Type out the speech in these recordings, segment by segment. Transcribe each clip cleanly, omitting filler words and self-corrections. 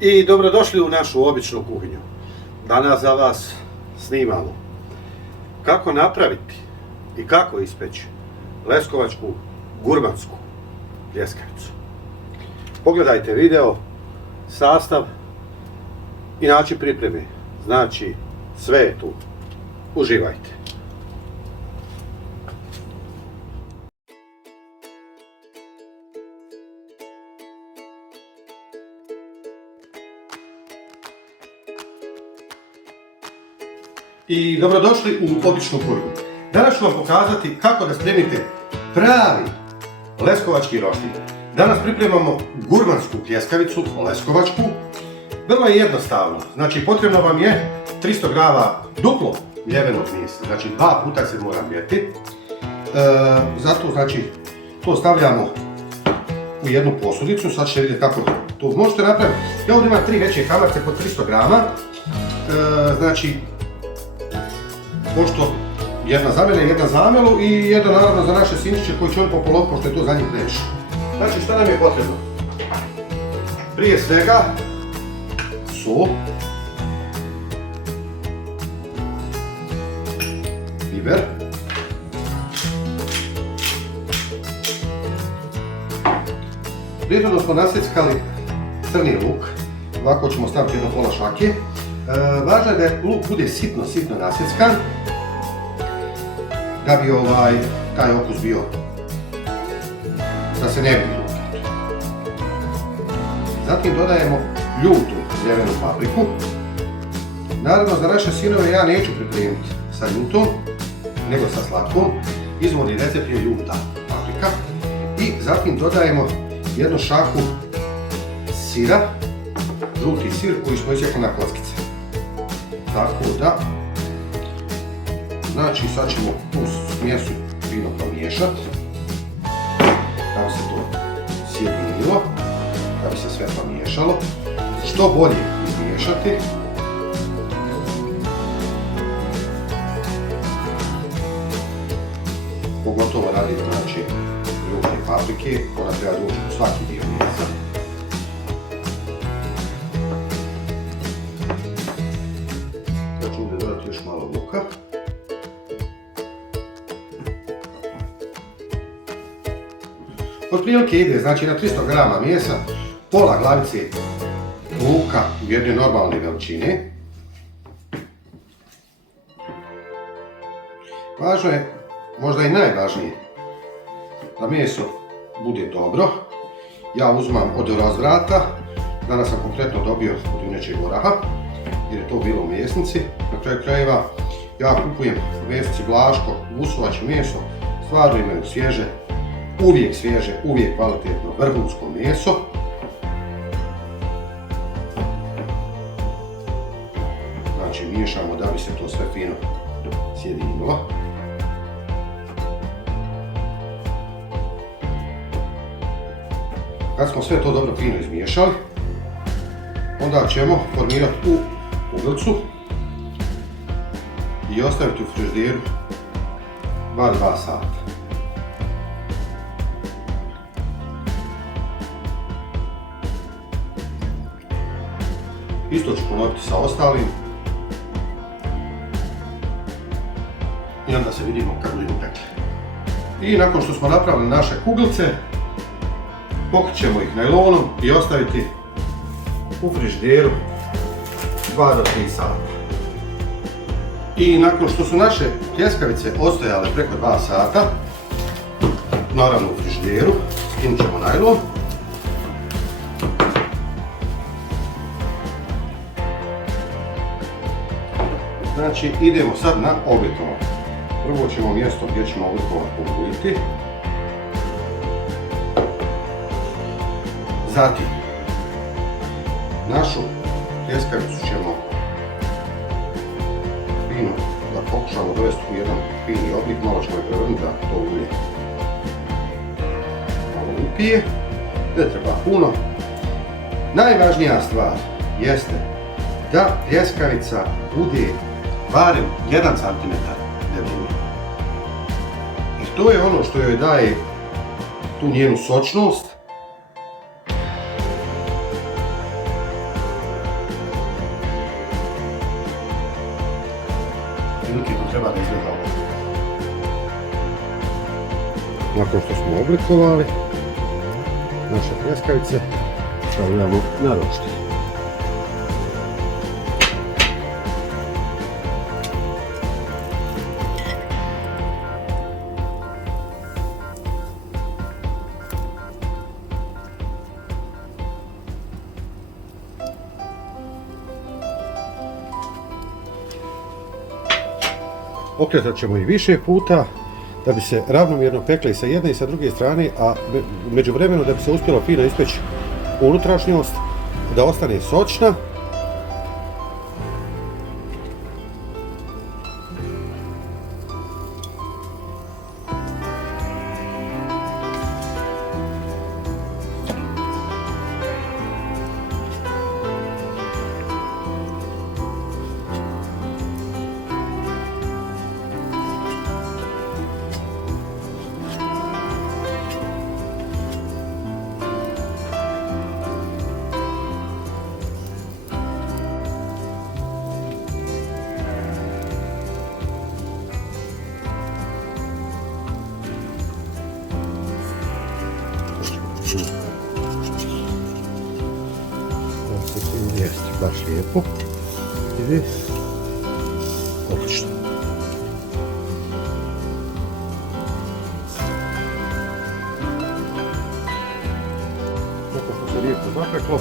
I dobrodošli u našu običnu kuhinju. Danas za vas snimamo kako napraviti i kako ispeći leskovačku gurmansku pljeskavicu. Pogledajte video, sastav i način pripreme. Znači, sve je tu. Uživajte. I dobrodošli u običnu kuhinju. Danas ću vam pokazati kako da spremite pravi leskovački roštilj. Danas pripremamo gurmansku pljeskavicu, leskovačku. Vrlo je jednostavno. Znači, potrebno vam je 300 grama duplo mljevenog mesa. Znači, 2 puta se mora mljeti. Zato, znači, to stavljamo u jednu posudicu. Sad ćete vidjeti kako to možete napraviti. Ja ovdje imam 3 veće kamarce po 300 grama. Znači, pošto jedna za mene, jedna za Amelu i jedna naravno za naše sinčiće koji će oni popoloviti pošto je to za njih previše. Znači, šta nam je potrebno? Prije svega sol, biber, prirodno smo nasjeckali crni luk, ovako ćemo staviti jedno pola šake. Važno je da luk bude sitno nasjeckan da bi taj okus bio, da se ne bi lutati. Zatim dodajemo ljutu mljevenu papriku. Naravno, za naše sinove ja neću pripremiti sa ljutom, nego sa slatkom. Izvorni recept je ljuta paprika. I zatim dodajemo jednu šaku sira, žuti sir koji smo isjekli na kockice. Tako da, znači sad ćemo tu smjesu fino pomiješati, da bi se to sjedinilo, da bi se sve pomiješalo. Što bolje izmiješati. Pogotovo radi, znači, žute paprike, ona treba doći u svaki dio mesa. Znači, da dodati još malo luka. Od prilike ide, znači, na 300 grama mesa, pola glavice luka u jedne normalne veličine. Važno je, možda i najvažnije, da meso bude dobro. Ja uzmam od razvrata, danas sam konkretno dobio od junećeg oraha, jer je to bilo u mesnici. Na kraju krajeva ja kupujem u mesnici Blaško, Vusovačje meso, stvarno imaju svježe, uvijek kvalitetno vrhunsko meso. Znači, miješamo da bi se to sve fino sjedinilo. Kad smo sve to dobro fino izmiješali, onda ćemo formirati u kuglicu i ostaviti u frižideru bar 2 sata. Isto ću ponoviti sa ostalim i onda se vidimo kako budemo pekli. I nakon što smo napravili naše kuglice, pokrit ćemo ih najlonom i ostaviti u frižideru 2 do 3 sata. I nakon što su naše pljeskavice ostajale preko 2 sata, naravno u frižideru, skinut ćemo najlon. Znači, idemo sad na oblikovanje. Prvo ćemo mjesto gdje ćemo oblikovati poguliti. Zatim, našu pljeskavicu ćemo fino da pokušamo dovesti u jedan fini oblik, malo ćemo je prevrnuti da to ulje malo upije, ne treba puno. Najvažnija stvar jeste da pljeskavica bude barem 1 cm debljine. Jer to je ono što joj daje tu njenu sočnost. Prilike to treba da izgleda ovo. Nakon što smo oblikovali naše pljeskavice, stavljamo na roštilj. Okretat ćemo ih više puta da bi se ravnomjerno pekle i sa jedne i sa druge strane, a među vremenu da bi se uspjelo fino ispeći unutrašnjost, da ostane sočna. Jeste, baš lijepo. Vidi. Odlično. Nakon što se lijepo zapeklo,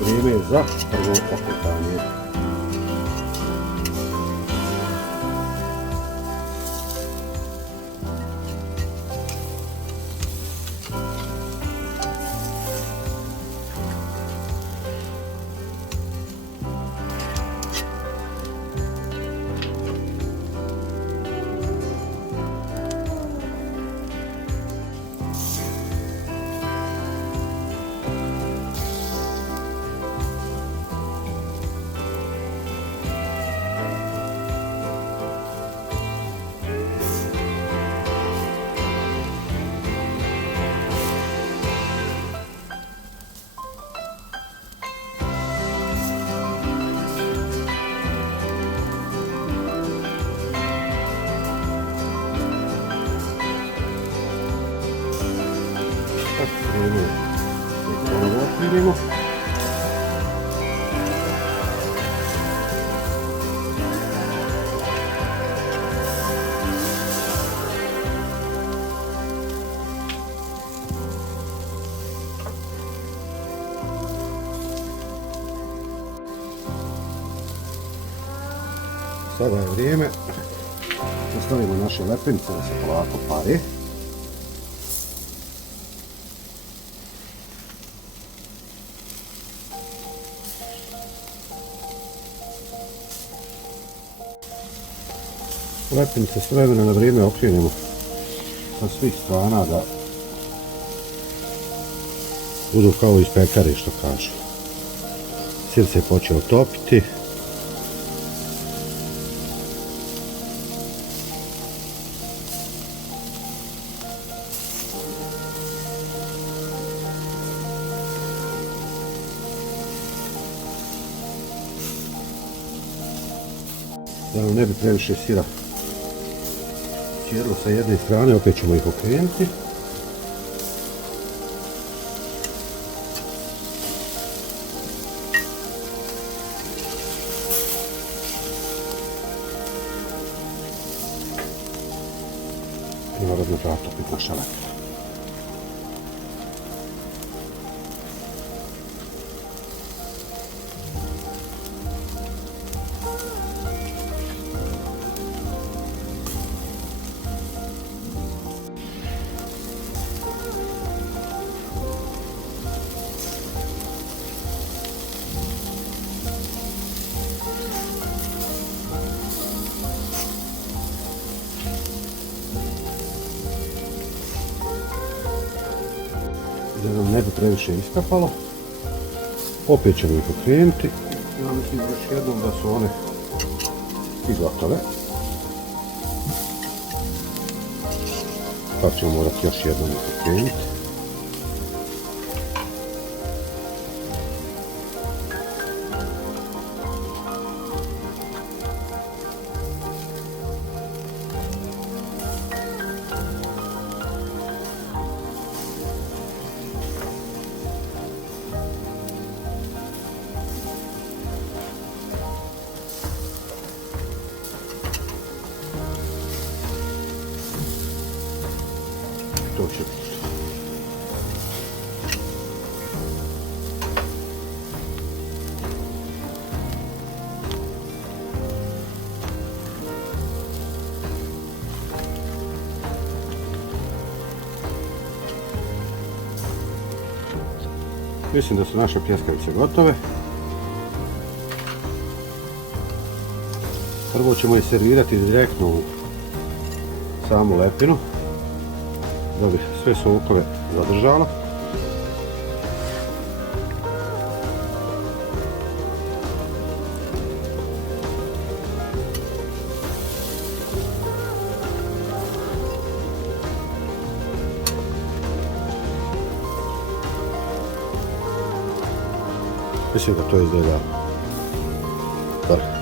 vrijeme je za prvo okretanje. Ponovo otvorimo. Sada je vrijeme da stavimo naše lepenice da se polako pare. Lepenice s vremena na vrijeme okrenemo sa svih strana da budu kao iz pekare, što kažu. Sir se je počeo topiti. Da nam ne bi previše sira ćerilo sa jedne strane, opet ćemo ih okrenuti. I naravno zatopiti naša lepena. Da nam ne bi previše iskapalo, opet ćemo ih okrenuti. Ja mislim još jednom da su one i gotove. Pa ćemo morati još jednom pokrenuti. To će biti. Mislim da su naše pljeskavice gotove. Prvo ćemo je servirati direktno u samu lepinu, da bi sve sokove zadržalo. Mislim da to izgleda vrh.